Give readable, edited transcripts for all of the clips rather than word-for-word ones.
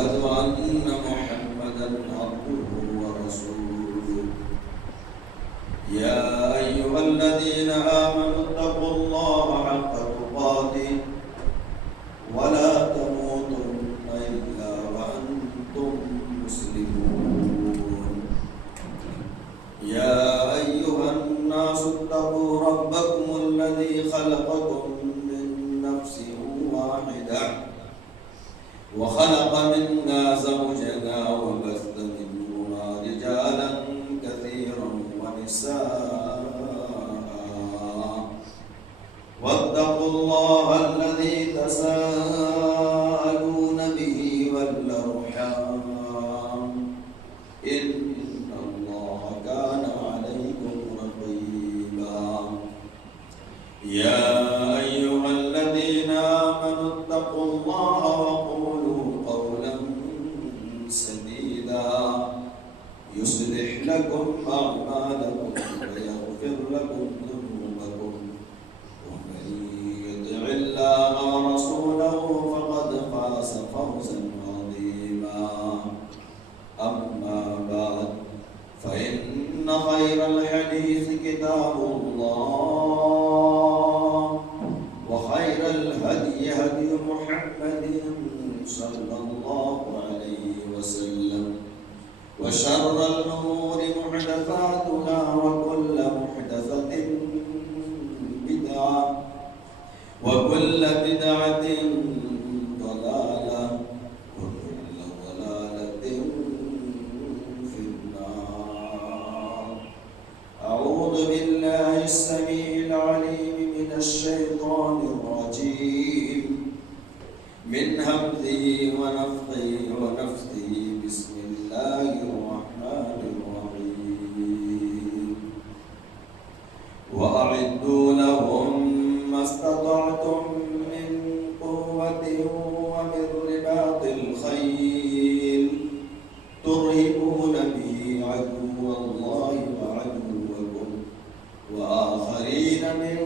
وأشهد أن محمدا عبده ورسوله يا أيها الذين آمنوا اتقوا الله حق تقاته ولا تموتن إلا وأنتم مسلمون يا أيها الناس اتقوا ربكم الذي خلقكم من نفس واحدة وخلق منا زوجها وبث منهما رجالا كثيرا ونساء واتقوا الله الذي تساءلون به والأرحام إن الله كان عليكم رقيبا يا أيها الذين آمنوا اتقوا الله وقولوا قولا سديدا يصلح لكم أعمالكم ويغفر لكم ذنوبكم ومن يطع الله ورسوله فقد فاز فوزا عظيما أما بعد فإن خير الحديث كتاب الله وخير الهدي هدي محمد صلى الله عليه وسلم وشر الأمور محدثاتها وكل محدثة بدعة وكل بدعة ضلالة وكل ضلالة في النار. أعوذ بالله السميع العليم من الشيطان الرجيم من همزه ونفخه ونفثه. بسم الله الرحمن الرحيم. وأعدوا لهم ما استطعتم من قوة ومن رباط الخيل ترهبون به عدو الله وعدوكم وآخرين من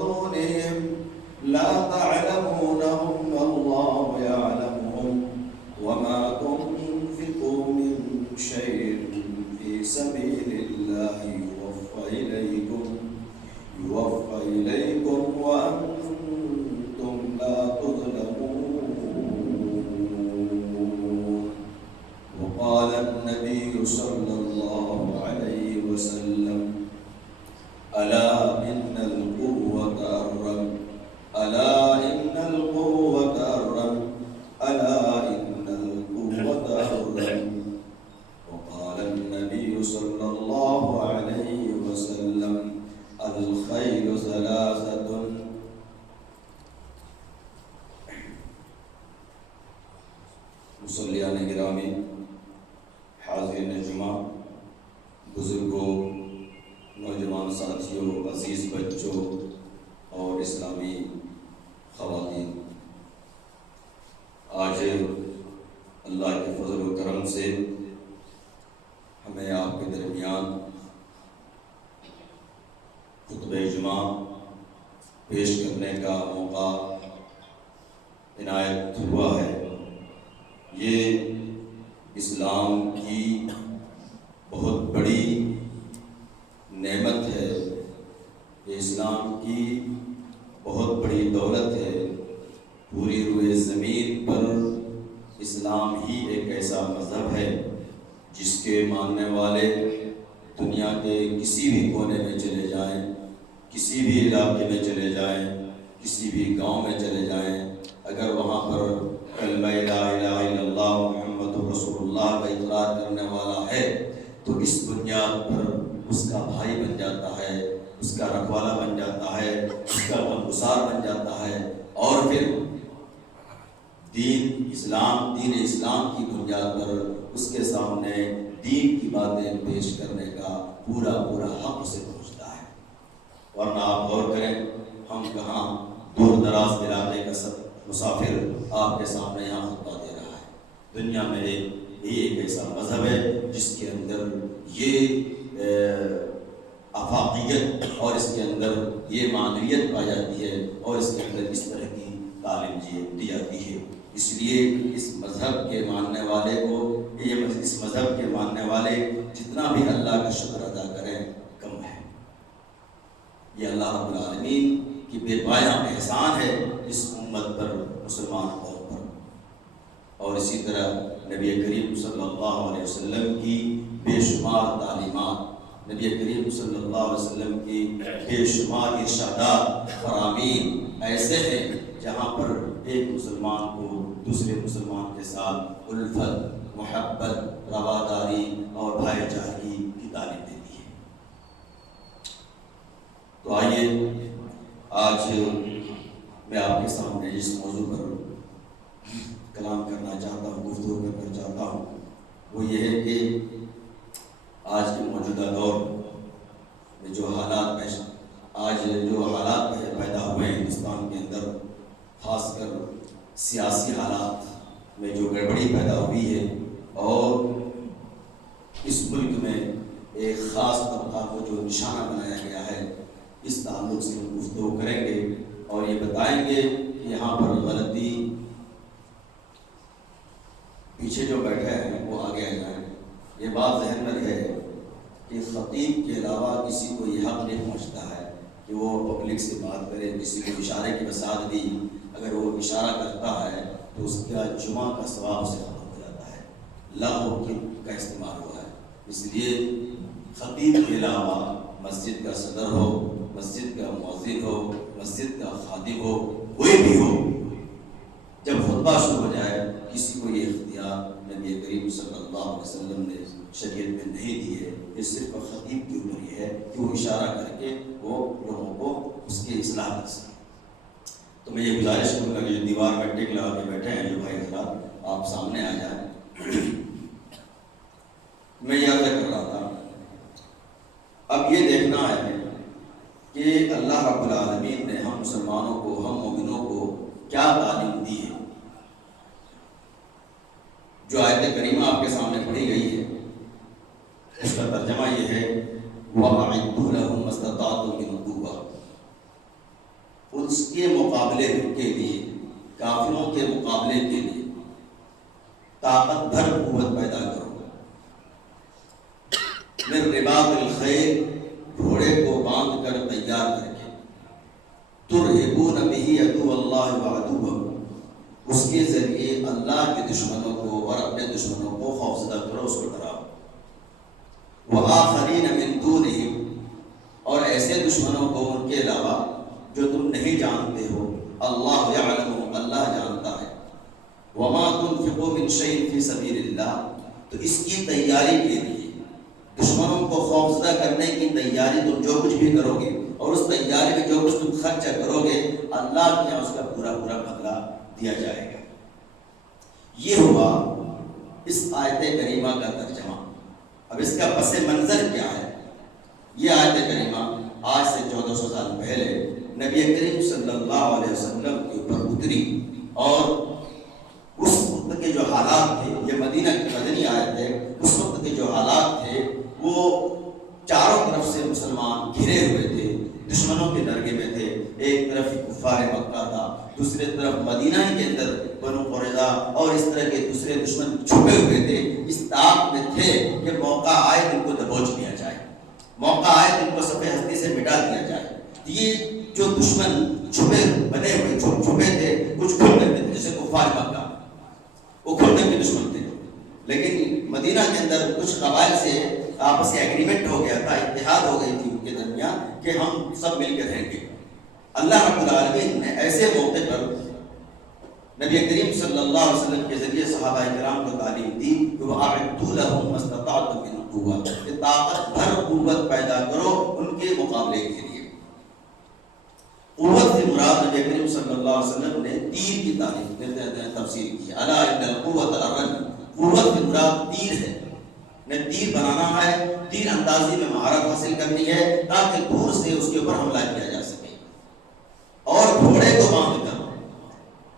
دونهم لا تعلمونهم الله يعلمهم وما تنفقوا من شيء في سبيل الله يوفى إليكم وأنتم لا تظلمون. وقال النبي صلى الله عليه وسلم ألا إن القوة الرب ألا إن القوة الرب ألا إن القوة الرب. وقال النبي صلى الله عليه وسلم الخيل ثلاثة. مصلیان گرامی، حاضرین جمعہ، بزرگوں، نوجوان ساتھیوں، عزیز بچوں اور اسلامی خواتین، آج اللہ کے فضل و کرم سے ہمیں آپ کے درمیان خطبہ جمعہ پیش کرنے کا موقع عنایت ہوا ہے۔ یہ اسلام کی بہت بڑی نعمت ہے، یہ اسلام کی بہت بڑی دولت ہے۔ پوری روئے زمین پر اسلام ہی ایک ایسا مذہب ہے جس کے ماننے والے دنیا کے کسی بھی کونے میں چلے جائیں، کسی بھی علاقے میں چلے جائیں، کسی بھی گاؤں میں چلے جائیں، اگر وہاں پر کلمہ لا الہ الا اللہ محمد رسول اللہ کا اقرار کرنے والا ہے تو اس بنیاد پر اس کا بھائی بن جاتا ہے، اس کا رکھوالا بن جاتا ہے، اس کا غمگسار بن جاتا ہے، اور پھر دین اسلام کی بنیاد پر اس کے سامنے دین کی باتیں پیش کرنے کا پورا حق اسے پہنچتا ہے۔ ورنہ آپ غور کریں، ہم کہاں دور دراز علاقے کا مسافر آپ کے سامنے یہاں خطبہ دے رہا ہے۔ دنیا میں ایک ایسا مذہب ہے جس کے اندر یہ افاقیت اور اس کے اندر یہ معنویت پائی جاتی ہے اور اس کے اندر اس طرح کی تعلیم دی جاتی ہے۔ اس لیے اس مذہب کے ماننے والے کو اس مذہب کے ماننے والے جتنا بھی اللہ کا شکر ادا کریں کم ہے۔ یہ اللہ رب العالمین کی بے پایہ احسان ہے اس امت پر، مسلمان قوم پر۔ اور اسی طرح نبی کریم صلی اللہ علیہ وسلم کی بے شمار تعلیمات، نبی کریم صلی اللہ علیہ وسلم کی بے شمار ارشادات، فرامین ایسے ہیں جہاں پر ایک مسلمان کو دوسرے مسلمان کے ساتھ الفت، محبت، رواداری اور بھائی چارگی کی تعلیم دیتی ہے۔ تو آئیے آج میں آپ کے سامنے اس موضوع پر کلام کرنا چاہتا ہوں، گفتگو کرنا چاہتا ہوں، وہ یہ ہے کہ آج کے موجودہ دور میں جو حالات پیدا ہوئے ہیں ہندوستان کے اندر، خاص کر سیاسی حالات میں جو گڑبڑی پیدا ہوئی ہے، اور اس ملک میں ایک خاص طبقہ کو جو نشانہ بنایا گیا ہے، اس تعلق سے ہم گفتگو کریں گے اور یہ بتائیں گے کہ یہاں پر غلطی، پیچھے جو بیٹھے ہیں وہ آگے آ جائیں۔ یہ بات ذہن میں رہے کہ خطیب کے علاوہ کسی کو یہ حق نہیں پہنچتا ہے کہ وہ پبلک سے بات کرے، کسی کو اشارے کی بساط بھی اگر وہ اشارہ کرتا ہے تو اس کا جمعہ کا ثواب اسے ختم ہو جاتا ہے، لغو کا استعمال ہوا ہے۔ اس لیے خطیب کے علاوہ مسجد کا صدر ہو، مسجد کا مؤذن ہو، مسجد کا خادم ہو، کوئی بھی ہو، جب خطبہ شروع ہو جائے کسی کو یہ اختیار نبی کریم صلی اللہ علیہ وسلم نے شریعت میں نہیں دی ہے۔ یہ صرف خطیب کی اوپر یہ ہے کہ وہ اشارہ کر کے وہ لوگوں کو اس کی اصلاح کر سکے۔ تو میں یہ گزارش کروں گا کہ جو دیوار میں ٹک لگا کے بیٹھے ہیں جو بھائی حضرات، آپ سامنے آ جائیں۔ میں یہ عرض کر رہا تھا، اب یہ دیکھنا ہے کہ اللہ رب العالمین نے ہم مسلمانوں کو، ہم مومنوں کو کیا تعلیم دی ہے۔ جو آیت کریمہ آپ کے سامنے پڑھی گئی ہے، اس کا ترجمہ یہ ہے وَأَعِدُّوا لَهُمْ مَا اسْتَطَعْتُم مِّن قُوَّةٍ، اس کے مقابلے کے لیے، کافروں کے مقابلے کے لیے طاقت بھر قوت پیدا کرو۔ مِن رِبَاطِ الْخَيْلِ، گھوڑے کو باندھ کر تیار کر کے، تُرْهِبُونَ بِهِ عَدُوَّ اللَّهِ وَعَدُوَّكُمْ، اس کے ذریعے اللہ کے دشمنوں کو اور اپنے دشمنوں کو خوفزدہ کرو، اس کو ڈراؤ۔ وَآخَرِينَ مِن دُونِهِمْ، اور ایسے دشمنوں کو ان کے علاوہ جو تم نہیں جانتے ہو، اللہ یعلم، اللہ جانتا ہے۔ وَمَا تُنْفِقُوا مِن شَيْءٍ فِي سَبِيلِ اللَّهِ، تو اس کی تیاری کے لیے، دشمنوں کو خوفزدہ کرنے کی تیاری تم جو کچھ بھی کرو گے اور اس تیاری میں جو کچھ تم خرچہ کرو گے، اللہ کے یہاں اس کا پورا پورا بدلہ دیا جائے گا۔ یہ ہوا اس آیت کریمہ کا ترجمہ۔ اب اس کا پس منظر کیا ہے؟ یہ آیت کریمہ آج سے 1400 سال پہلے نبی کریم صلی اللہ علیہ وسلم کے اوپر اتری، اور اس وقت کے جو حالات تھے، یہ مدینہ کی مدنی آیت ہے، اس وقت کے جو حالات تھے وہ چاروں طرف سے مسلمان گھرے ہوئے تھے، دشمنوں کے درگے میں تھے۔ ایک طرف کفار مکہ تھا، دوسرے طرف مدینہ کے اندر بنو قریظہ اور اس طرح کے دوسرے دشمن چھپے ہوئے تھے۔ اس طاق میں تھے کہ موقع آئے ان کو دبوچ دیا جائے، موقع آئے ان کو صفحہ ہستی سے مٹا دیا جائے۔ یہ جو دشمن چھپے بنے ہوئے چھپے تھے، کچھ کھل گئے تھے، جیسے کفار مکہ، وہ کھلنے کے دشمن تھے، لیکن مدینہ کے اندر کچھ قبائل سے آپس ایگریمنٹ ہو گیا تھا، اتحاد ہو گئی تھی ان کے درمیان کہ ہم سب مل کے رہیں گے۔ اللہ رب العالمین نے ایسے موقع پر نبی کریم صلی اللہ علیہ وسلم کے ذریعے صحابہ کرام کو تعلیم دی کہ وَأَعِدُّوا لَهُم مَا اسْتَطَعْتُم مِّن قُوَّةٍ، کہ طاقت بھر قوت پیدا کرو ان کے مقابلے کے لیے۔ قوت سے مراد نبی کریم صلی اللہ علیہ وسلم نے تیر کی تعلیم تفسیر کی، الا ان القوۃ الرمی، قوت سے مراد تیر ہے، نے تیر بنانا ہے، تیر اندازی میں مہارت حاصل کرنی ہے تاکہ دور سے اس کے اوپر حملہ کیا جا سکے، اور گھوڑے کو باندھ کر۔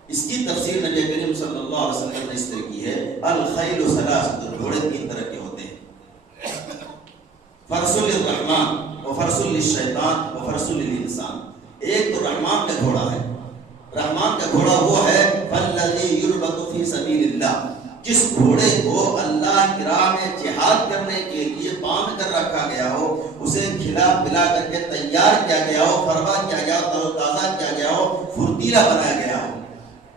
اس کی تفسیر نبی کریم صلی اللہ علیہ وسلم نے اس طرح کی ہے، الخیل ثلاثۃ، گھوڑے 3 طرح کے ہوتے ہیں، فرس للرحمن وفرس للشیطان وفرس للانسان۔ ایک تو رحمان کا گھوڑا ہے، رحمان کا گھوڑا وہ ہے فالذی یربط فی سبیل اللہ، جس گھوڑے کو اللہ کی راہ میں جہاد کرنے کے لیے باندھ کر رکھا گیا ہو، اسے کھلا پلا کر کے تیار کیا گیا ہو، فروا کیا گیا ہو، تر و تازہ کیا گیا ہو، پھرتیلا بنایا گیا ہو.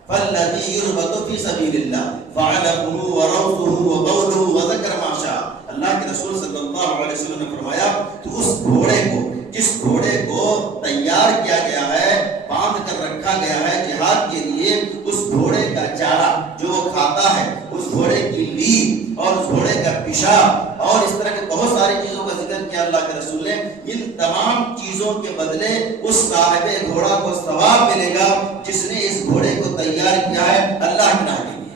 فالذی یربط فی سبیل اللہ فعلقہ وروثہ وبولہ وذکر ما شاء. اللہ کے رسول صلی اللہ علیہ وسلم نے فرمایا تو اس گھوڑے کو، جس گھوڑے کو تیار کیا گیا ہے، باندھ کر رکھا گیا ہے جہاد کے لیے، اس گھوڑے کا چارہ جو وہ کھاتا ہے، اس گھوڑے کی لیگ اور اس گھوڑے کا پیشاب اور اس طرح کے بہت ساری چیزوں کا ذکر کیا اللہ کے رسول نے، ان تمام چیزوں کے بدلے اس صاحب گھوڑا کو ثواب ملے گا جس نے اس گھوڑے کو تیار کیا ہے اللہ کی راہ کے لیے.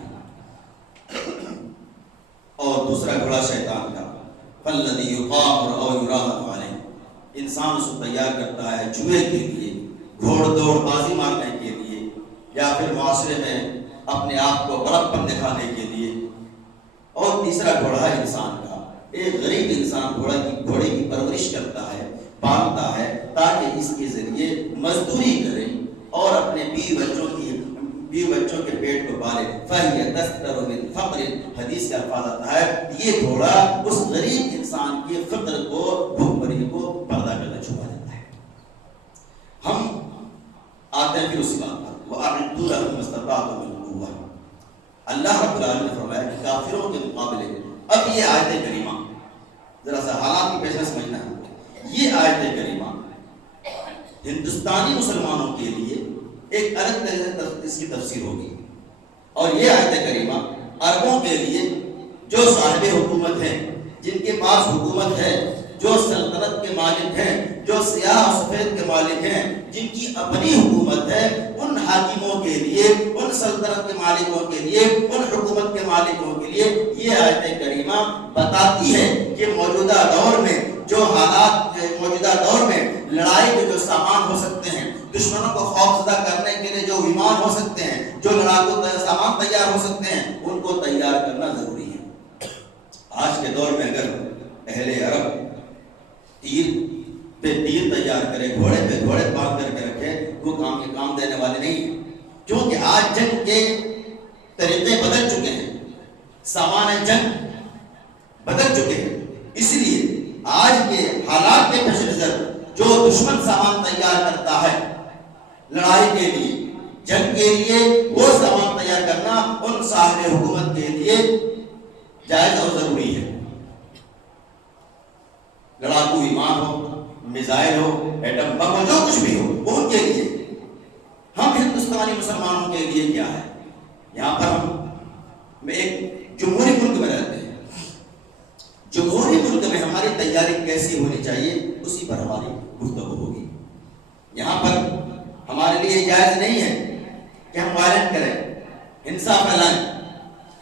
اور دوسرا گھوڑا شیطان کا، فالذی یقامر او یراہب علیہ، انسان اس کو تیار کرتا ہے جوئے کے لیے، گھوڑ دوڑ بازی مارنے کے لیے، یا پھر معاشرے میں اپنے آپ کو بڑکپن دکھانے کے لیے. اور تیسرا گھوڑا ہے انسان کا. ایک غریب انسان گھوڑے کی پرورش کرتا ہے، پالتا ہے تاکہ اس کے ذریعے مزدوری کرے اور اپنے بیوی بچوں کے پیٹ کو پالے. فَهِيَ تَسْتَرُ مِنْ فَقْرٍ، حدیث کا الفاظ آتا ہے یہ گھوڑا اس غریب انسان کے فقر کو، بھوک مری کو پردہ کرنا چھپا دیتا ہے. ہم آتے ہیں پھر اسی بات پر، وَأَعِدُّوا لَهُم مَا اسْتَطَعْتُم مِّن قُوَّةٍ. اللہ رب العالمین نے فرمایا کہ کافروں کے مقابلے میں، اب یہ آیت کریمہ ذرا سا حالات کی پیش سمجھنا ہے. یہ آیت کریمہ ہندوستانی مسلمانوں کے لیے ایک الگ طرح سے اس کی تفسیر ہوگی، اور یہ آیت کریمہ عربوں کے لیے جو صاحب حکومت ہیں، جن کے پاس حکومت ہے، جو سلطنت کے مالک ہیں، جو سیاہ و سفید کے مالک ہیں، جن کی اپنی حکومت ہے، ان حاکموں کے لیے، ان سلطنت کے مالکوں کے لیے، ان حکومت کے مالکوں کے لیے یہ آیت کریمہ بتاتی ہے کہ موجودہ دور میں جو حالات، موجودہ دور میں لڑائی کے جو سامان ہو سکتے ہیں، دشمنوں کو خوفزدہ کرنے کے لیے جو ومان ہو سکتے ہیں، جو لڑاکو سامان تیار ہو سکتے ہیں، ان کو تیار کرنا ضروری ہے. آج کے دور میں اگر اہل عرب تیر پہ تیر تیار کرے، گھوڑے پہ گھوڑے باندھ کر کے رکھے، وہ کام کے کام دینے والے نہیں ہیں، کیونکہ آج جنگ کے طریقے بدل چکے ہیں، سامان جنگ بدل چکے ہیں. اس لیے آج کے حالات کے پیش نظر جو دشمن سامان تیار کرتا ہے لڑائی کے لیے، جنگ کے لیے، وہ سامان تیار کرنا ان صاحب حکومت کے لیے جائز اور ضروری ہے. لڑاکو ومان ہو، میزائل ہو، ایٹم بم ہو، جو کچھ بھی ہو، ان کے لیے. ہم ہندوستانی مسلمانوں کے لیے کیا ہے؟ یہاں پر ہم ایک جمہوری ملک میں رہتے ہیں. جمہوری ملک میں ہماری تیاری کیسی ہونی چاہیے، اسی پر ہماری گفتگو ہوگی. یہاں پر ہمارے لیے جائز نہیں ہے کہ ہم وائلنٹ کریں، ہنسا پھیلائیں.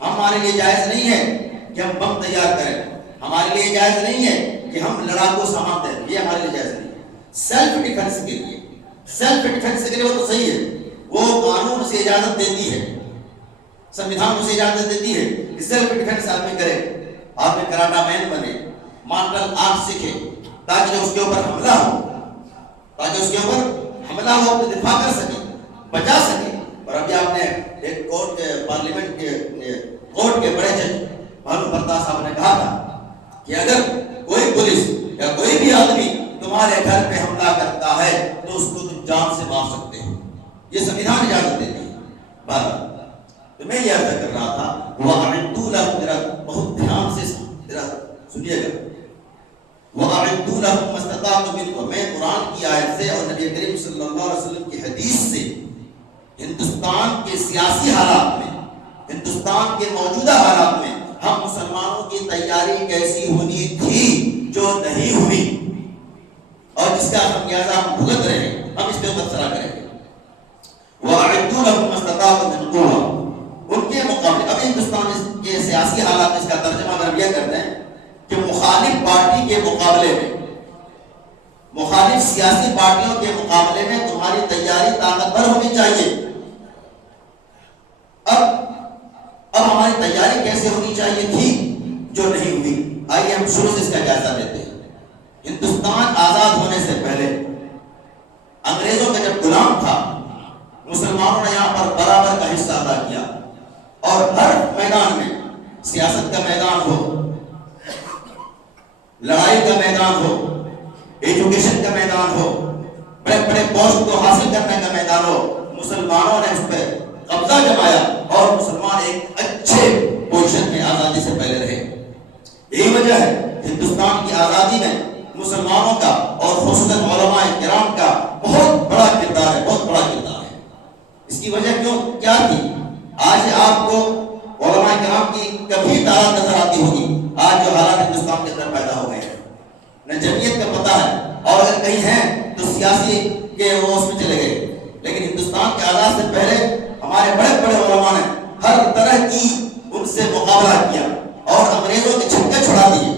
ہمارے لیے جائز نہیں ہے کہ ہم بم تیار کریں. ہمارے لیے جائز نہیں ہے کہ ہم لڑاکو سامان دیں. یہ ہمارے لیے جائز نہیں ہے. سیلف ڈیفنس کے لیے، سیلف ڈیفنس کے لیے وہ تو صحیح ہے، وہ قانون اسے اجازت دیتی ہے، سنویدھان اسے اجازت دیتی ہے کہ سیلف ڈیفنس آدمی کرے، آدمی کراٹا مین بنے، مارشل آرٹ سیکھے، تاکہ جو اس کے اوپر حملہ ہو، تاکہ اس کے اوپر حملہ ہو اپنے دفاع کر سکے، بچا سکے. اور ابھی آپ نے ایک کورٹ کے، پارلیمنٹ کے کورٹ کے بڑے جج بھانو پرتاپ صاحب نے کہا تھا کہ اگر کوئی پولیس یا کوئی بھی آدمی تمہارے گھر پہ حملہ کرتا ہے تو اس کو تم جان سے مار سکتے ہو. یہ سنویدھان اجازت دیتی ہے. بہرحال تو میں یہ عرض کر رہا تھا، وَأَعِدُّوا لَهُم، ذرا بہت دھیان سے ذرا سنیے گا، وَأَعِدُّوا لَهُم مَا اسْتَطَعْتُم مِّن قُوَّةٍ. میں قرآن کی آیت سے اور نبی کریم صلی اللہ علیہ وسلم کی حدیث سے ہندوستان کے سیاسی حالات میں، ہندوستان کے موجودہ حالات میں ہم مسلمانوں کی تیاری کیسی ہونی تھی جو نہیں ہوئی، اور جس کا خمیازہ ہم بھگت رہے ہیں، ہم اس پہ تبصرہ کریں گے. وَأَعِدُّوا لَهُم مَا اسْتَطَعْتُم مِّن قُوَّةٍ. ان کے مقابلے اب ہندوستان کے سیاسی حالات میں اس کا ترجمہ اگر یہ کرتے ہیں کہ مخالف پارٹی کے مقابلے میں، مخالف سیاسی پارٹیوں کے مقابلے میں تمہاری تیاری طاقتور ہونی چاہیے. اب ہماری تیاری کیسے ہونی چاہیے تھی جو نہیں ہوئی. آئیے ہم شروع سے اس کا جائزہ لیتے ہیں. ہندوستان آزاد ہونے سے پہلے انگریزوں کا جب غلام تھا، مسلمان مسلمانوں نے یہاں پر برابر کا حصہ ادا کیا، اور ہر میدان میں، سیاست کا میدان ہو، لڑائی کا میدان ہو، ایجوکیشن کا میدان ہو، بڑے بڑے پوسٹ کو حاصل کرنے کا میدان ہو، مسلمانوں نے اس پہ قبضہ جمایا اور مسلمان ایک اچھے پوزیشن میں آزادی سے پہلے رہے۔ یہی وجہ ہے ہندوستان کی آزادی میں مسلمانوں کا اور خصوصاً علماء کرام کا بہت بڑا کردار ہے، بہت بڑا کردار ہے۔ اس کی وجہ کیا تھی؟ آج آپ کو علماء کرام کی کبھی تعداد نظر آتی ہوگی، آج جو حالات ہندوستان کے اندر پیدا ہو گئے ہیں، نہ جمعیت کا پتہ ہے، اور اگر کہیں ہیں تو سیاسی کے وہ اس میں چلے گئے۔ لیکن ہندوستان کے آزاد سے پہلے ہمارے بڑے بڑے علماء نے ہر طرح کی ان سے مقابلہ کیا اور انگریزوں کے چھکے چھڑا دیے۔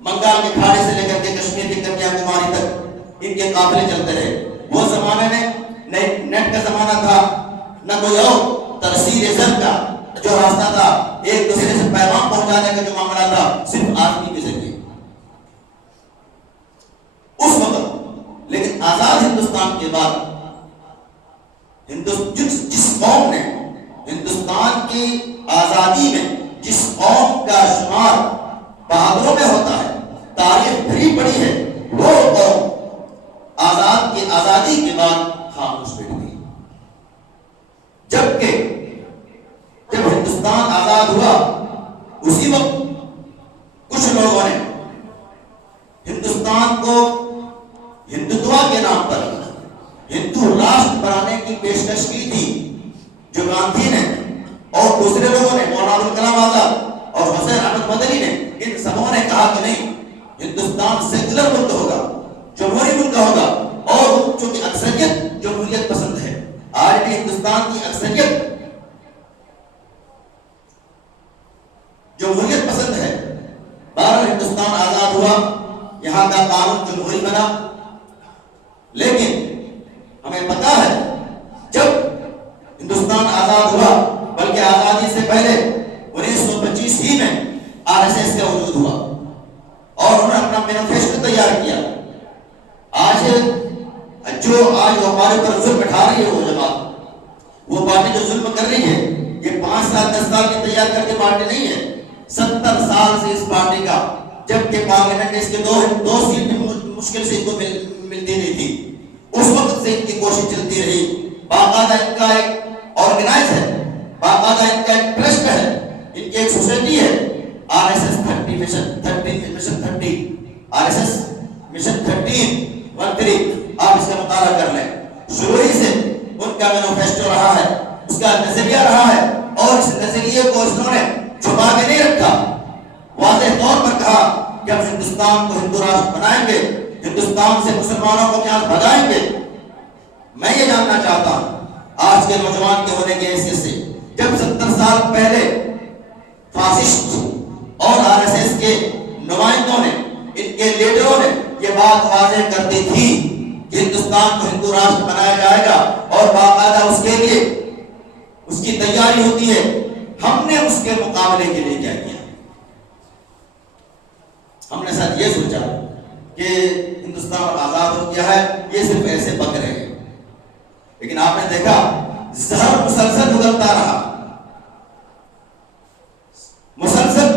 بنگال کی کھاڑی سے لے کر کے کشمیر کی کنیا کماری تک ان کے قافلے چلتے رہے۔ وہ زمانے میں نیٹ کا زمانہ تھا، نہ کوئی اور ترسیل زر کا جو راستہ تھا، ایک دوسرے سے پیغام پہنچانے کا جو معاملہ تھا، صرف آدمی کے ذریعے اس وقت۔ لیکن آزاد ہندوستان کے بعد جس قوم نے ہندوستان کی آزادی میں، جس قوم کا شمار بہادروں میں ہوتا ہے، تاریخ بھری پڑی ہے، وہ قوم آزادی کے بعد خاموش بیٹھ گئی۔ جبکہ جب ہندوستان آزاد ہوا، اسی وقت کچھ لوگوں نے ہندوستان کو ہندوتوا کے نام پر ہندو راشٹر بنانے کی پیشکش کی تھی، جو گاندھی نے اور دوسرے لوگوں نے، مولانا ابوالکلام آزاد اور حسین احمد مدنی نے، ان سبوں نے کہا کہ نہیں، ہندوستان سیکولر ملک ہوگا، جمہوری ملک ہوگا، اور چونکہ اکثریت جمہوریت پسند ہے۔ آج بھی ہندوستان کی اکثریت جمہوریت پسند ہے۔ بہرحال ہندوستان آزاد ہوا، یہاں کا قانون جمہوری بنا، لیکن ہمیں پتا ہے جب ہندوستان آزاد ہوا، بلکہ آزادی سے پہلے 1925 ہی میں RSS کا وجود ہوا اور انہوں نے اپنا مینیفیسٹو تیار کیا۔ آج وہ ہمارے پر ظلم اٹھا رہی ہے، وہ جماعت، وہ پارٹی جو ظلم کر رہی ہے، یہ 5 سال 10 سال کی تیار کر کے پارٹی نہیں ہے، 70 سال سے اس پارٹی کا، جبکہ پارلیمنٹ اس کے دو سیٹ مشکل سے ان کو ملتی نہیں تھی، اس وقت سے ان کی کوشش چلتی رہی۔ باقاعدہ ان کا ایک آرگنائز ہے، باقاعدہ ان کا ایک ٹرسٹ ہے، ان کی ایک سوسائٹی ہے، RSS 30 مشن 30 RSS مشن 13 آپ اس کا مطالعہ کر لیں۔ شروع ہی سے ان کا مینیفیسٹو رہا ہے، اس کا نظریہ رہا ہے، اور اس نظریے کو انہوں نے چھپا کے نہیں رکھا، واضح طور پر کہا کہ ہم ہندوستان کو ہندو راشٹر بنائیں گے، ہندوستان سے مسلمانوں کو یہاں بھگائیں گے۔ میں یہ جاننا چاہتا ہوں آج کے نوجوان کے ہونے کی حیثیت سے، جب 70 سال پہلے فاسسٹ اور RSS کے نمائندوں نے، ان کے لیڈروں نے یہ بات واضح کر دی تھی کہ ہندوستان کو ہندو راشٹر بنایا جائے گا اور باقاعدہ اس کے لیے اس کی تیاری ہوتی ہے، ہم نے اس کے مقابلے کے لیے کیا کیا؟ ہم نے ساتھ یہ سوچا کہ ہندوستان آزاد ہو گیا ہے، یہ صرف ایسے بک رہے ہیں، لیکن آپ نے دیکھا زہر مسلسل اگلتا رہا، مسلسل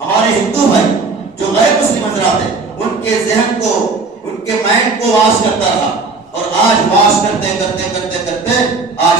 ہمارے ہندو بھائی جو غیر مسلم حضرات ہیں، ان کے ذہن کو، ان کے مائنڈ کو واش کرتا رہا، اور آج واش کرتے کرتے کرتے کرتے آج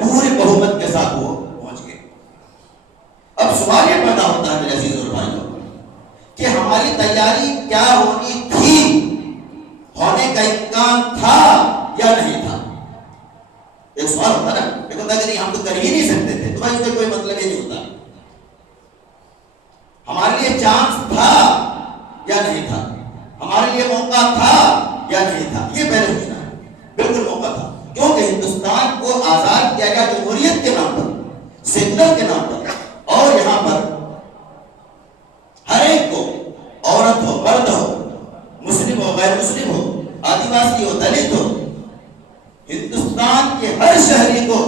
پوری بہومت کے ساتھ وہ پہنچ گئے۔ اب سوال یہ پیدا ہوتا ہے میرے عزیز اور بھائیوں کہ ہماری تیاری کیا ہونی تھی، ہونے کا امکان تھا یا نہیں تھا؟ ایک سوال ہوتا نا، ایک ہوتا کہ نہیں ہم تو کر ہی نہیں سکتے تھے، تو بھائی اس کا کوئی مطلب ہی نہیں ہوتا۔ ہمارے لیے چانس تھا یا نہیں تھا، ہمارے لیے موقع تھا یا نہیں تھا، یہ پہلے پوچھنا ہے۔ بالکل موقع تھا، کیونکہ ہندوستان کو آزاد کیا گیا جمہوریت کے نام پر، سیکولر کے نام پر، اور یہاں پر ہر ایک کو، عورت ہو، مرد ہو، مسلم ہو، غیر مسلم ہو، آدیواسی ہو، دلت ہو، ہندوستان کے ہر شہری کو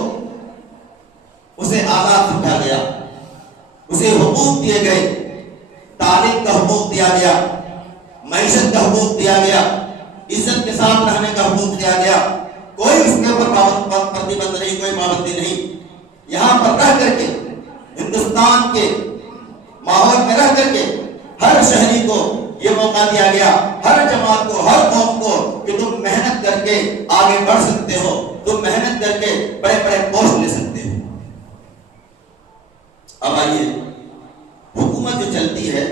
اسے آزاد رکھا گیا، اسے حقوق دیے گئے، تعلیم کا حقوق دیا گیا، معیشت کا حقوق دیا گیا، عزت کے ساتھ رہنے کا حقوق دیا گیا، کوئی اس کے اوپر پابند نہیں، کوئی پابندی نہیں. یہاں پر رہ کر کے ہندوستان کے ماحول میں رہ کر کے ہر شہری کو یہ موقع دیا گیا، ہر جماعت کو، ہر قوم کو، کہ تم محنت کر کے آگے بڑھ سکتے ہو، تم محنت کر کے بڑے بڑے پوسٹ لے سکتے ہو. اب آئیے، حکومت جو چلتی ہے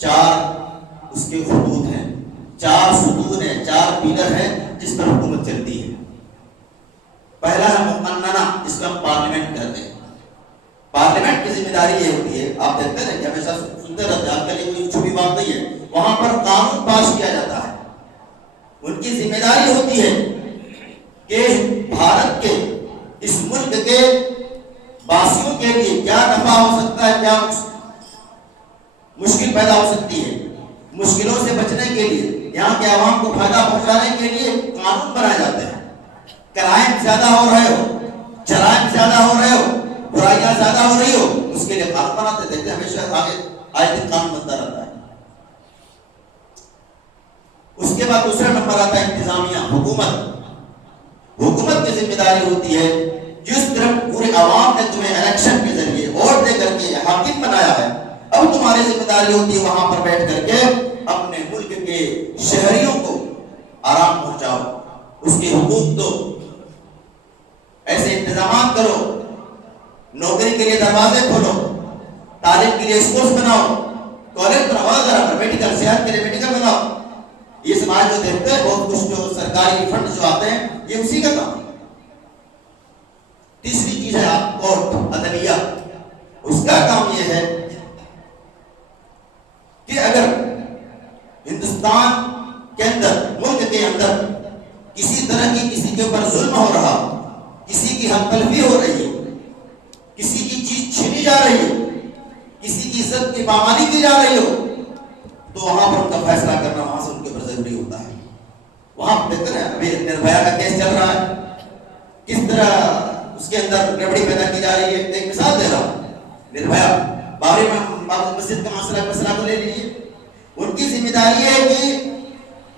4 اس کے خطوط ہیں، 4 ستون ہیں، 4 پیلر ہیں جس پر حکومت چلتی ہے. پہلا ہے مقننہ، جس کو ہم پارلیمنٹ کہتے ہیں. پارلیمنٹ کی ذمہ داری یہ ہوتی ہے، آپ دیکھتے ہیں کہ ہمیشہ سنتے رہتے ہیں، آپ کے لیے کوئی چھوٹی بات نہیں ہے، وہاں پر قانون پاس کیا جاتا ہے. ان کی ذمہ داری ہوتی ہے کہ بھارت کے اس ملک کے باسیوں کے لیے کیا نفع ہو سکتا ہے، کیا مشکل پیدا ہو سکتی ہے، مشکلوں سے بچنے کے لیے، یہاں کے عوام کو فائدہ پہنچانے کے لیے قانون بنائے جاتے ہیں. کرائم زیادہ ہو رہے ہو، جرائم زیادہ ہو رہے ہو، برائیاں زیادہ ہو رہی ہو، اس کے لیے قانون بناتے دیکھتے ہیں، ہمیشہ آئے دن قانون بنتا رہتا ہے. اس کے بعد دوسرا نمبر آتا ہے انتظامیہ، حکومت. حکومت کی ذمہ داری ہوتی ہے، جس طرح پورے عوام نے تمہیں الیکشن کے ذریعے ووٹ دے کر کے حاکم بنایا ہے، اب تمہاری ذمہ داری ہوتی ہے وہاں پر بیٹھ کر کے اپنے ملک کے شہریوں کو آرام پہنچاؤ، اس کے حقوق دو، ایسے انتظامات کرو، نوکری کے لیے دروازے کھولو، تعلیم کے لیے اسکولز بناؤ، کالج بناؤ، میڈیکل، صحت کے لیے میڈیکل بناؤ. یہ سماج جو دیکھتے ہیں بہت کچھ جو سرکاری فنڈ جو آتے ہیں یہ اسی کا کام ہے. تیسری چیز ہے آپ کورٹ، عدلیہ. اس کا کام یہ ہے کہ اگر ہندوستان کے اندر، ملک کے اندر کسی طرح کی کسی کے اوپر ظلم ہو رہا، کسی کی حق تلفی ہو رہی ہے، کسی کی چیز چھینی جا رہی ہے، کسی کی عزت کی پامالی کی جا رہی ہو، تو وہاں پر ان کا فیصلہ کرنا وہاں سے ان کے اوپر ضروری ہوتا ہے. وہاں بہتر ہے. ابھی نربھیا کا کیس چل رہا ہے، کس طرح اس کے اندر گڑبڑی پیدا کی جا رہی ہے. ایک مثال دے رہا ہوں، نربھیا بابری مسجد کا مسئلہ کو لے لیجیے. ان کی ذمہ داری ہے کہ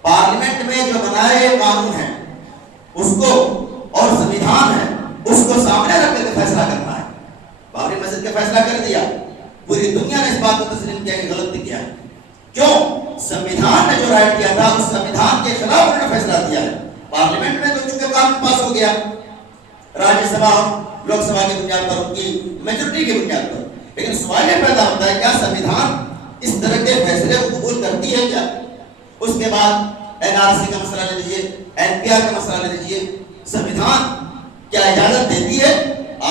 پارلیمنٹ میں جو بنائے گئے قانون ہے اس کو، اور سمویدھان ہے اس کو سامنے رکھ کر فیصلہ کرنا ہے. بابری مسجد کا فیصلہ کر دیا، پوری دنیا نے اس بات کو تسلیم کیا کہ غلط کیا ہے. کیوں؟ سمویدھان نے جو رائٹ دیا تھا اس سمویدھان کے خلاف انہوں نے فیصلہ دیا ہے. پارلیمنٹ میں تو چونکہ قانون پاس ہو گیا، راجیہ سبھا لوک سبھا کی بنیاد پر، ان کی میجورٹی کی بنیاد پر، لیکن سوال یہ پیدا ہوتا ہے کیا سمویدھان اس طرح کے فیصلے کو قبول کرتی ہے کیا؟ اس کے بعد NRC کا مسئلہ لے لیجیے، NPR کا مسئلہ لے لیجیے. سمویدھان کیا اجازت دیتی ہے؟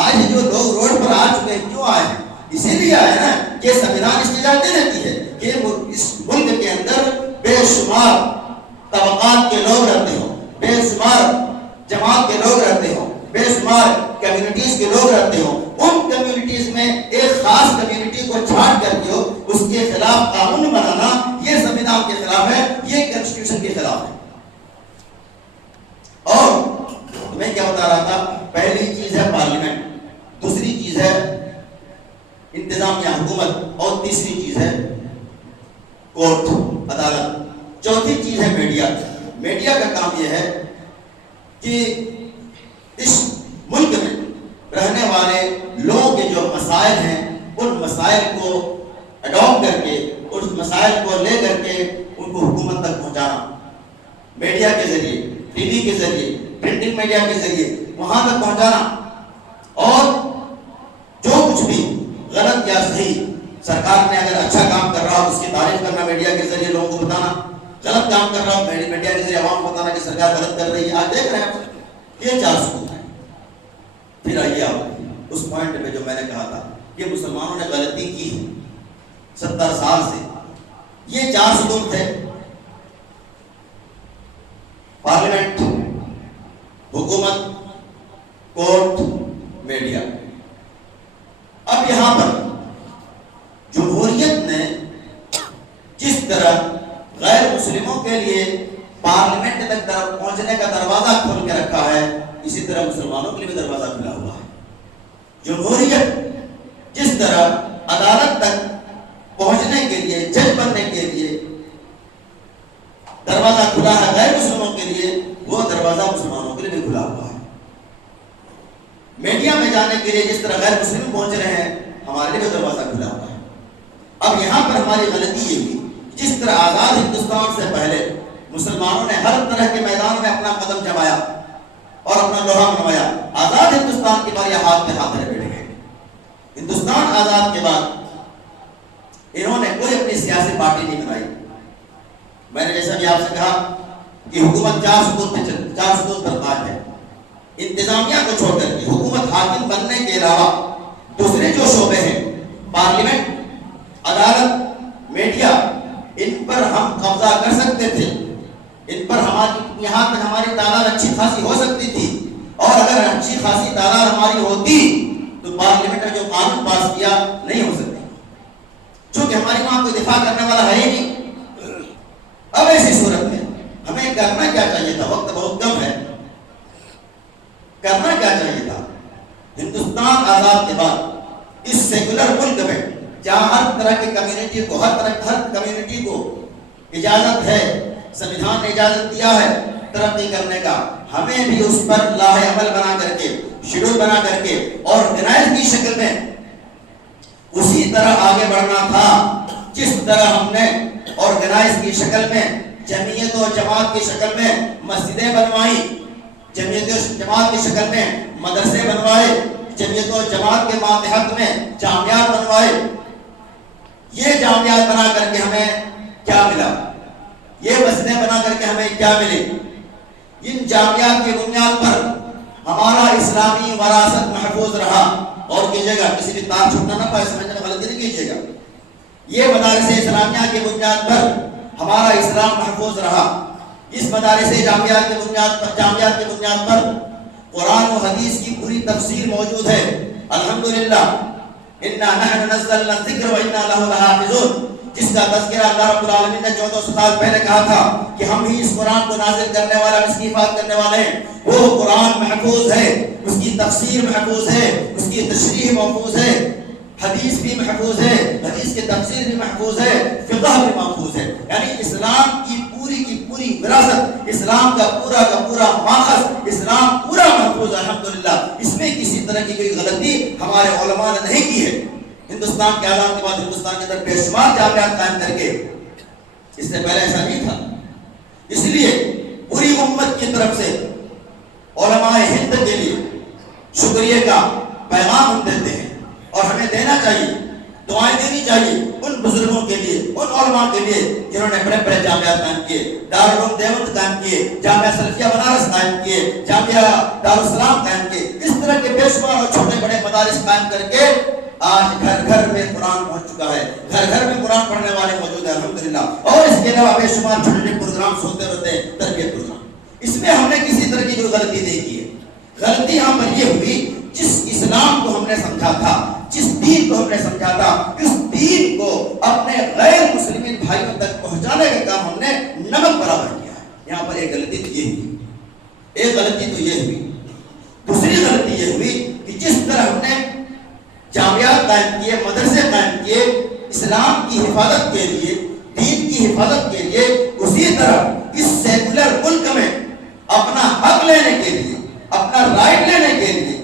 آج جو لوگ روڈ پر آ چکے ہیں کیوں آئے ہیں؟ اسی لیے آئے نا کہ سمویدھان اس کی اجازت دیتی ہے کہ اس ملک کے اندر بے شمار طبقات کے لوگ رہتے ہوں، بے شمار جماعت کے لوگ رہتے ہوں، بے شمار کمیونٹیز کے لوگ رہتے ہوں. ان کمیونٹیز میں ایک خاص کمیونٹی کو چھانٹ کر کے اس کے خلاف قانون بنانا، یہ سمویدھان کے خلاف ہے، یہ کنسٹیٹیوشن کے خلاف ہے. اور میں کیا بتا رہا تھا، پہلی چیز ہے پارلیمنٹ، دوسری چیز ہے انتظامیہ، حکومت، اور تیسری چیز ہے کورٹ، عدالت، چوتھی چیز ہے میڈیا. میڈیا کا کام یہ ہے کہ اس ملک میں رہنے والے لوگوں کے جو مسائل ہیں ان مسائل کو اڈاپٹ کر کے، اس مسائل کو لے کر کے ان کو حکومت تک پہنچانا، میڈیا کے ذریعے، ٹی وی کے ذریعے، پرنٹنگ میڈیا کے ذریعے وہاں تک پہنچانا. اور جو کچھ بھی غلط یا صحیح سرکار نے اگر اچھا کام کر رہا ہو اس کی تعریف کرنا، میڈیا کے ذریعے لوگوں کو بتانا. غلط کام کر رہا ہو میڈیا کے ذریعے عوام کو بتانا کہ سرکار غلط کر رہی ہے. آج دیکھ رہے ہیں یہ 4 ستون ہیں. پھر آئیے آپ اس پوائنٹ پہ جو میں نے کہا تھا کہ مسلمانوں نے غلطی کی 70 سال سے. یہ 4 ستون تھے، پارلیمنٹ، حکومت، کورٹ، میڈیا. اب یہاں پر جمہوریت نے جس طرح غیر مسلموں کے لیے پارلیمنٹ تک پہنچنے کا دروازہ کھول کے رکھا ہے، اسی طرح مسلمانوں کے لیے بھی دروازہ کھلا ہوا ہے. جمہوریت جس طرح عدالت تک پہنچنے کے لیے، جج بننے کے لیے دروازہ کھلا ہے غیر مسلموں کے لیے، وہ دروازہ مسلمانوں کے رہے ہیں ہمارے لیے دروازہ کھلا ہوا ہے۔ اب یہاں پر ہماری غلطی یہ ہوئی، جس طرح آزاد ہندوستان سے پہلے مسلمانوں نے ہر طرح کے میدان میں اپنا قدم جمایا اور اپنا لوہا منوایا، آزاد ہندوستان کی بار یہ ہاتھ میں ہاتھ رکھے گئے۔ ہندوستان آزاد کے بعد انہوں نے کوئی اپنی سیاسی پارٹی نہیں بنائی۔ میں نے جیسا بھی آپ سے کہا کہ حکومت چار ستون پر قائم ہے۔ انتظامیہ کو چھوڑ کر کے حکومت حاکم بننے کے علاوہ دوسرے جو شعبے ہیں، پارلیمنٹ، عدالت، میڈیا، ان پر ہم قبضہ کر سکتے تھے، ان پر ہماری یہاں تک ہماری تعداد اچھی خاصی ہو سکتی تھی، اور اگر اچھی خاصی تعداد ہماری ہوتی تو پارلیمنٹ نے جو قانون پاس کیا نہیں ہو سکتی، چونکہ ہماری وہاں کوئی دفاع کرنے والا ہے ہی نہیں۔ اب ایسی صورت میں ہمیں کرنا کیا چاہیے تھا؟ وقت بہت کم ہے، کرنا کیا چاہیے تھا؟ ہندوستان آزاد کے بعد اس سیکولر ملک میں جہاں ہر طرح کی کمیونٹی کو ہر کمیونٹی کو اجازت ہے، سمویدھان نے اجازت دیا ہے ترقی کرنے کا، ہمیں بھی اس پر لاہ عمل بنا کر کے، شیڈول بنا کر کے آرگنائز کی شکل میں اسی طرح آگے بڑھنا تھا جس طرح ہم نے آرگنائز کی شکل میں جمعیت و جماعت کی شکل میں مسجدیں بنوائی، جمعیت و جماعت کی شکل میں مدرسے بنوائے، جمعیت و جماعت کے ماتحت میں جامعات بنوائے۔ یہ جامعات بنا کر کے ہمیں کیا ملا؟ یہ مسجدیں بنا کر کے ہمیں کیا ملے؟ ان جامعات کی بنیاد پر ہمارا اسلامی وراثت محفوظ رہا۔ اور کیجیے گا، کسی بھی تار چھوٹنا نہ پائے، سمجھنے میں غلطی نہیں کیجیے گا۔ یہ مدارس اسلامیہ کی بنیاد پر ہمارا اسلام محفوظ رہا۔ اس مدارس جامعات کی بنیاد پر قرآن و حدیث کی پوری تفسیر موجود ہے۔ الحمدللہ، انا نحن نزلنا الذکر و انا لہ لحافظون، جس کا تذکرہ اللہ رب العالمین نے 1400 سال پہلے کہا تھا کہ ہم ہی اس قرآن کو نازل کرنے والا، اس کی حفاظت کرنے والے ہیں۔ وہ قرآن محفوظ ہے، اس کی تفسیر محفوظ ہے، اس کی تشریح محفوظ ہے، حدیث بھی محفوظ ہے، حدیث کی تفسیر بھی محفوظ ہے، فقہ بھی محفوظ ہے۔ یعنی اسلام کی پوری وراثت، اسلام کا پورا ماخذ، اسلام پورا محفوظ ہے الحمدللہ۔ اس میں کسی طرح کی کوئی غلطی ہمارے علماء نے نہیں کی ہے۔ ہندوستان کے آزاد کے بعد ہندوستان کے اندر بے شمار جامعات قائم کر کے، اس سے پہلے ایسا نہیں تھا۔ اس لیے پوری امت کی طرف سے علماء ہند کے لیے شکریہ کا پیغام ہم دیتے ہیں، اور ہمیں دینا چاہیے، دعائیں دینی چاہیے ان بزرگوں کے لیے، ان علماء کے لیے جنہوں نے بڑے جامعات قائم کیے، دارالعلوم دیوبند قائم کیے، جامعہ سلفیہ بنارس قائم کیے، جامعہ دارالسلام قائم کیے۔ اس طرح کے بے شمار اور چھوٹے بڑے مدارس قائم کر کے آج گھر گھر میں قرآن پہنچ چکا ہے، گھر گھر میں قرآن پڑھنے والے موجود ہیں الحمدللہ۔ اور اس کے علاوہ بے شمار چھوٹے چھوٹے پروگرامز ہوتے رہتے ہیں، تربیت پروگرام۔ اس میں ہم نے کسی طرح کی کوئی غلطی نہیں کی ہے۔ غلطی یہاں پر یہ ہوئی، جس اسلام کو ہم نے سمجھا تھا، جس دین کو ہم نے سمجھا تھا، اس دین کو اپنے غیر مسلمین بھائیوں تک پہنچانے کا کام ہم نے نمک برابر کیا ہے۔ یہاں پر ایک غلطی تو یہ ہوئی، ایک غلطی تو یہ ہوئی۔ دوسری غلطی یہ ہوئی کہ جس طرح ہم نے جامعات قائم کیے، مدرسے قائم کیے اسلام کی حفاظت کے لیے، دین کی حفاظت کے لیے، اسی طرح اس سیکولر ملک میں اپنا حق لینے کے لیے، اپنا رائٹ لینے کے لیے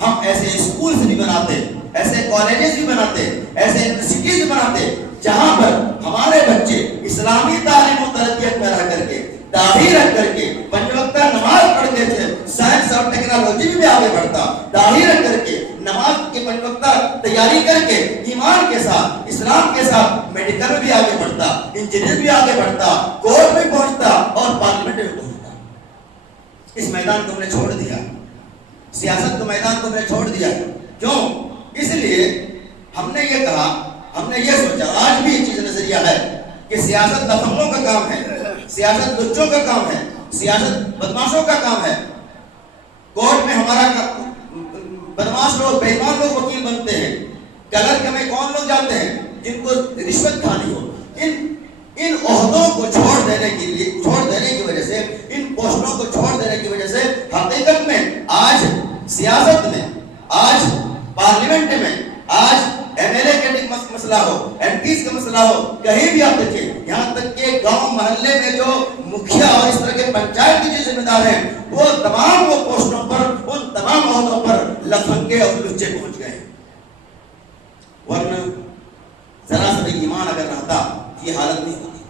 ہم ایسے اسکولز بھی بناتے، ایسے کالجز بھی بناتے، ایسے یونیورسٹیز بھی بناتے جہاں پر ہمارے بچے اسلامی تعلیم و تربیت میں رہ کر کے، داڑھی رکھ کر کے، پنج وقتہ نماز پڑھتے تھے، سائنس اور ٹیکنالوجی بھی آگے بڑھتا، داڑھی رکھ کر کے، نماز کے پنج وقتہ تیاری کر کے، ایمان کے ساتھ، اسلام کے ساتھ میڈیکل میں بھی آگے بڑھتا، انجینئر بھی آگے بڑھتا، کورٹ میں پہنچتا اور پارلیمنٹ میں پہنچتا۔ اس میدان کو ہم نے چھوڑ دیا، سیاست کو میدان کو ہم نے چھوڑ دیا۔ کیوں؟ اس لیے ہم نے یہ کہا، ہم نے یہ سوچا، آج بھی یہ چیز نظریہ ہے کہ سیاست دفنگوں کا کام ہے، سیاست لچوں کا کام ہے، سیاست بدماشوں کا کام ہے۔ کورٹ میں ہمارا بدماش لوگ، بے ایمان لوگ وکیل بنتے ہیں۔ کلرک میں کون لوگ جاتے ہیں؟ جن کو رشوت کھانی ہو۔ ان عہدوں کو چھوڑ دینے کی وجہ سے، ان پوسٹوں کو چھوڑ دینے کی وجہ سے حقیقت میں آج سیاست میں، آج پارلیمنٹ میں، آج ایم ایل اے کا مسئلہ ہو، ایم پیز کا مسئلہ ہو، کہیں بھی آپ دیکھیں، یہاں تک کہ گاؤں محلے میں جو مکھیا اور اس طرح کے پنچایت کے جو ذمہ دار ہیں، وہ تمام وہ پوسٹوں پر، ان تمام عہدوں پر لفنگے اور لچے پہنچ گئے۔ مسلمان اگر رہتا یہ حالت نہیں ہوتی.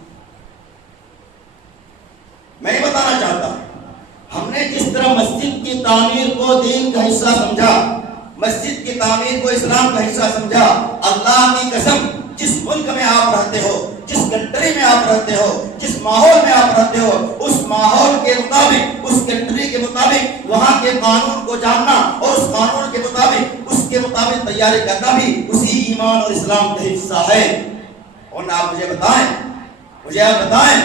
میں یہ بتانا چاہتا ہوں ہم نے جس طرح مسجد کی تعمیر کو دین کا حصہ سمجھا, مسجد کی تعمیر کو اسلام کا حصہ سمجھا, اللہ کی قسم جس ملک میں آپ رہتے ہو, جس کنٹری میں آپ رہتے ہو, جس ماحول میں آپ رہتے ہو, اس ماحول کے مطابق, اس کنٹری کے مطابق وہاں کے قانون کو جاننا اور اس قانون کے مطابق اس کے مطابق تیاری کرنا بھی اسی ایمان اور اسلام کا حصہ ہے. اور آپ مجھے بتائیں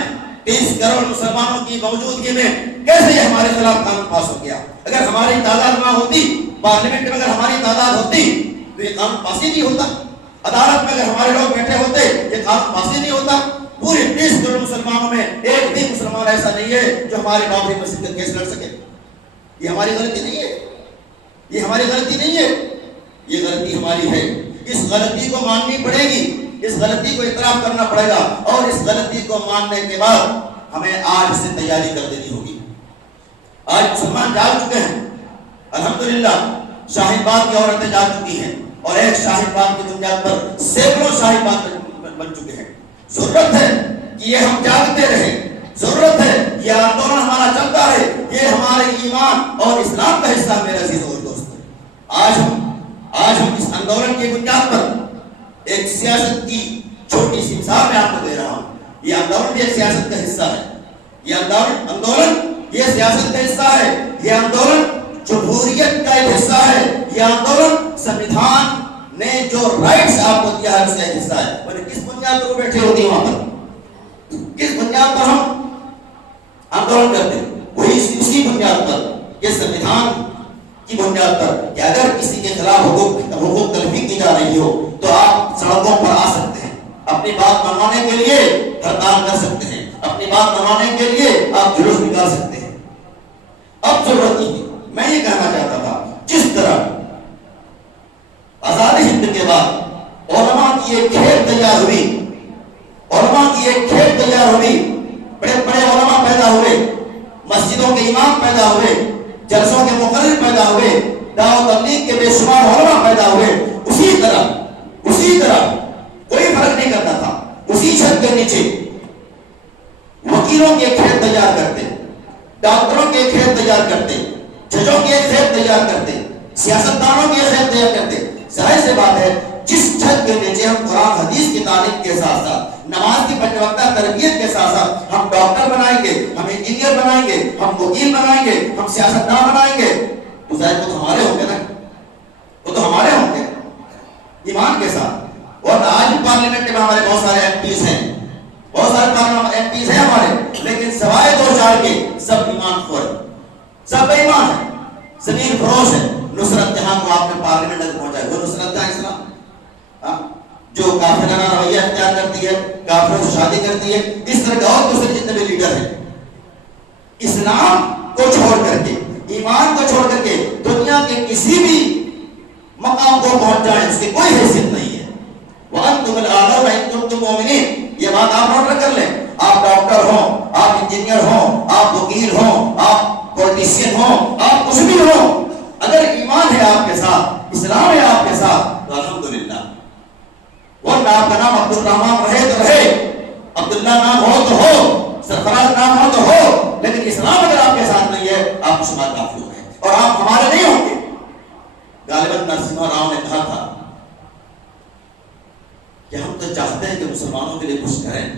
30 کروڑ مسلمانوں کی موجودگی میں کیسے یہ ہمارے خلاف قانون پاس ہو گیا؟ اگر ہماری تعداد نہ ہوتی, پارلیمنٹ میں اگر ہماری تعداد ہوتی تو یہ قانون پاس ہی نہیں ہوتا. عدالت میں اگر ہمارے لوگ بیٹھے ہوتے یہ قانون پاس ہی نہیں ہوتا. پورے 30 کروڑ مسلمانوں میں ایک بھی مسلمان ایسا نہیں ہے جو ہماری بابری مسجد کا کیس لڑ سکے. یہ ہماری غلطی نہیں ہے, یہ ہماری غلطی نہیں ہے, یہ غلطی ہماری ہے. اس غلطی کو ماننی پڑے گی, اس غلطی کو اعتراف کرنا پڑے گا, اور اس غلطی کو ماننے کے بعد ہمیں آج سے تیاری کر دینی ہوگی. آج مسلمان جاگ چکے ہیں الحمدللہ, شاہین باغ کی عورتیں جاگ چکی ہیں, اور ایک شاہین باغ کی بنیاد پر سینکڑوں شاہین باغ بن چکے ہیں. ضرورت ہے کہ یہ ہم جاگتے رہیں, ضرورت ہے یہ آندولن ہمارا چلتا رہے, یہ ہمارے ایمان اور اسلام کا حصہ. میرے عزیز اور دوستو, آج ہم اس آندولن کی بنیاد پر ایک سیاست کی چھوٹی سی مثال میں آپ کو دے رہا ہوں. یہ آندولن بھی ایک سیاست کا حصہ ہے. یہ آندولن یہ سیاست کا حصہ ہے. یہ آندولن جمہوریت کا ایک حصہ ہے. یہ آندولن سمویدھان نے جو رائٹس آپ کو دیا ہے اس کا ایک حصہ ہے. بولے کس بنیاد پر بیٹھے ہوتے ہیں وہاں پر, کس بنیاد پر ہم آندولن کرتے ہیں؟ وہی اسی بنیاد پر, یہ سمویدھان کی بنیاد پر کہ اگر کسی کے خلاف حقوق تلفی کی جا رہی ہو تو آپ سڑکوں پر آ سکتے ہیں, اپنی بات منوانے کے لیے ہڑتال کر سکتے ہیں, اپنی بات منوانے کے لیے آپ جلوس نکال سکتے ہیں. اب ضرورت نہیں. میں یہ کہنا چاہتا تھا جس طرح آزادی ہند کے بعد علماء کی ایک کھیل تیار ہوئی, علماء کی ایک کھیل تیار ہوئی, بڑے بڑے علماء پیدا ہوئے, مسجدوں کے امام پیدا ہوئے, جلسوں کے مقرر پیدا ہوئے, دعوت تبلیغ کے بے شمار علماء پیدا ہوئے, اسی طرح کوئی فرق نہیں کرتا تھا. اسی چھت کے نیچے وکیلوں کے کھیل تیار کرتے, ڈاکٹروں کے کھیل تیار کرتے, ججوں کے کھیل تیار کرتے, سیاستدانوں کے کھیل تیار کرتے. ظاہر سی بات ہے جس چھت کے نیچے ہم قرآن حدیث کی تعلیم کے ساتھ ساتھ نماز کی 5 وقتہ تربیت کے ساتھ ساتھ ہم ڈاکٹر بنائیں گے, ہم انجینئر بنائیں گے, ہم وکیل بنائیں گے, ہم سیاستدان بنائیں گے, تو ظاہر وہ تو ہمارے ہوں گے نا, وہ تو ہمارے ہوں گے ایمان کے ساتھ. اور آج پارلیمنٹ میں ہمارے بہت سارے ایم پیز ہیں, بہت سارے ایم پیز ہیں ہمارے, لیکن سوائے 2-4 کے سب ایمان خور ہیں, سب بے ایمان ہیں, زمین فروش ہے. نصرت جہاں کو آپ نے پارلیمنٹ تک پہنچا ہے, وہ نصرت کا اسلام جو کافرانہ رویہ اختیار کرتی ہے, کافروں سے شادی کرتی ہے, اس طرح کے اور دوسرے جتنے بھی لیڈر ہیں, اسلام کو چھوڑ کر کے, ایمان کو چھوڑ کر کے دنیا کے کسی بھی مقام کو پہنچ جائیں اس کی کوئی حیثیت نہیں ہے. وَأَنْتُمُ الْأَعْلَوْنَ إِن كُنتُم مُؤْمِنِينَ. یہ بات آپ نوٹ کر لیں. آپ ڈاکٹر ہوں, آپ انجینئر ہوں, آپ وکیل ہوں, آپ پولیٹیشین ہوں, آپ کچھ بھی ہوں, اگر ایمان ہے آپ کے ساتھ, اسلام ہے آپ کے ساتھ, تو الحمدللہ. ورنہ آپ کا نام عبد الرحمان رہے تو رہے, عبداللہ نام ہو تو ہو, سرفراز نام ہو تو ہو, لیکن اسلام اگر آپ کے ساتھ نہیں ہے آپ مسلمان کافر ہو گئے, اور آپ ہمارے نہیں ہوں گے. غالباً نرسمہا راؤ نے کہا تھا کہ ہم تو چاہتے ہیں کہ مسلمانوں کے لیے کچھ کریں,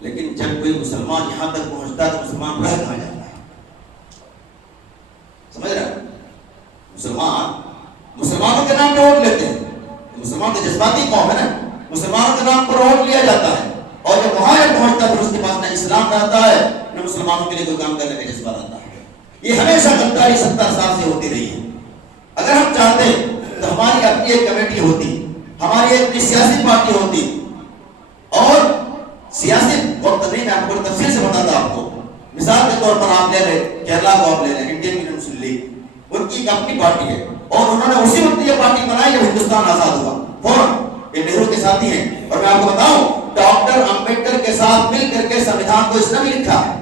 لیکن جب کوئی مسلمان یہاں تک پہنچتا ہے تو مسلمان رہ کہاں جاتا ہے. سمجھ رہے ہیں؟ مسلمانوں کے نام پہ ووٹ لیتے ہیں, مسلمان تو جذباتی قوم ہے نا, مسلمانوں کے نام پر ووٹ لیا جاتا ہے, اور جب وہاں پہنچتا ہے پھر اس کے پاس نہ اسلام رہتا ہے نہ مسلمانوں کے لیے کوئی کام کرنے کا جذبہ رہتا ہے. یہ ہمیشہ غداری 70 سال سے ہوتی رہی ہے. اگر ہم چاہتے تو ہماری اپنی ایک کمیٹی ہوتی, ہماری ایک سیاسی پارٹی ہوتی, اور سیاسی وقت نہیں, میں آپ کو تفصیل سے بتاتا آپ کو. مثال کے طور پر آپ لے لیں کیرلا کو, آپ لے لیں انڈین یونین مسلم لیگ, ان کی ایک اپنی پارٹی ہے, اور انہوں نے اسی وقت یہ پارٹی بنائی جب ہندوستان آزاد ہوا فوراً. یہ نہرو کے ساتھی ہیں, اور میں آپ کو بتاؤں ڈاکٹر امبیڈکر کے ساتھ مل کر کے سمویدھان کو اس نے بھی لکھا ہے,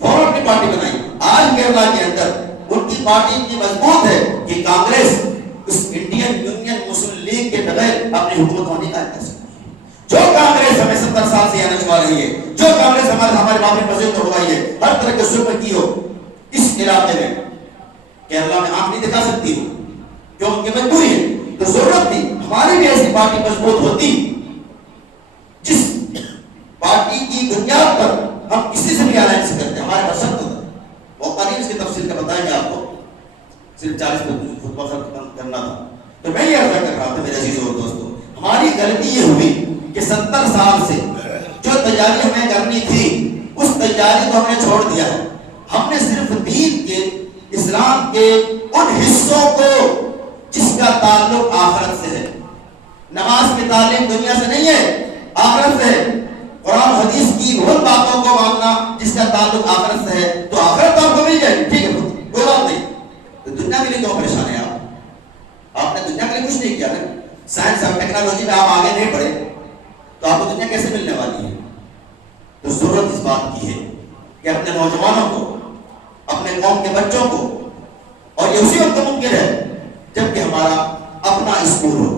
فوراً اپنی پارٹی بنائی. آج کیرلا کے اندر ان کی پارٹی اتنی مضبوط ہے کہ کانگریس اس انڈین یونین مسلم لیگ کے بغیر اپنی حکومت ہونے کا کر سکتی ہے. سال سے یہاں چھوا رہی ہے، جو کانگریس ہمارے باپ نے مسجد توڑوائی ہے، ہر طرح کے ظلم کی ہو اس علاقے میں، کیرلا میں آنکھ نہیں دکھا سکتی ہو، جو ان کی مجبوری ہے۔ تو ضرورت تھی ہماری بھی ایسی پارٹی مضبوط ہوتی جس پارٹی کی بنیاد پر ہم کسی سے بھی الائنس کرتے، ہمارے پاس سخت ہوتا، موقع نہیں اس کی تفصیل کا بتائیں گے آپ کو، صرف 40 منٹ خطبہ ختم کرنا تھا۔ تو میں یہ عرض کر رہا تھا میرے عزیزوں اور دوستوں، ہماری غلطی یہ ہوئی کہ 70 سال سے جو تیاری ہمیں کرنی تھی اس تیاری کو ہم نے چھوڑ دیا ہے۔ ہم نے صرف دین کے، اسلام کے ان حصوں کو جس کا تعلق آخرت سے ہے، نماز کی تعلیم دنیا سے نہیں ہے، آخرت سے ہے، قرآن حدیث کی ان باتوں کو ماننا جس کا تعلق آخرت سے ہے، تو آخرت آپ کو مل جائے گی، ٹھیک ہے، کوئی بات نہیں۔ تو دنیا کے لیے کیوں پریشان ہیں آپ نے دنیا کے لیے کچھ نہیں کیا نا، سائنس اور ٹیکنالوجی میں آپ آگے نہیں بڑھے تو آپ کو دنیا کیسے ملنے والی ہے؟ تو ضرورت اس بات کی ہے کہ اپنے نوجوانوں کو، اپنے قوم کے بچوں کو، اور یہ اسی وقت ممکن ہے جبکہ ہمارا اپنا اسکول ہو،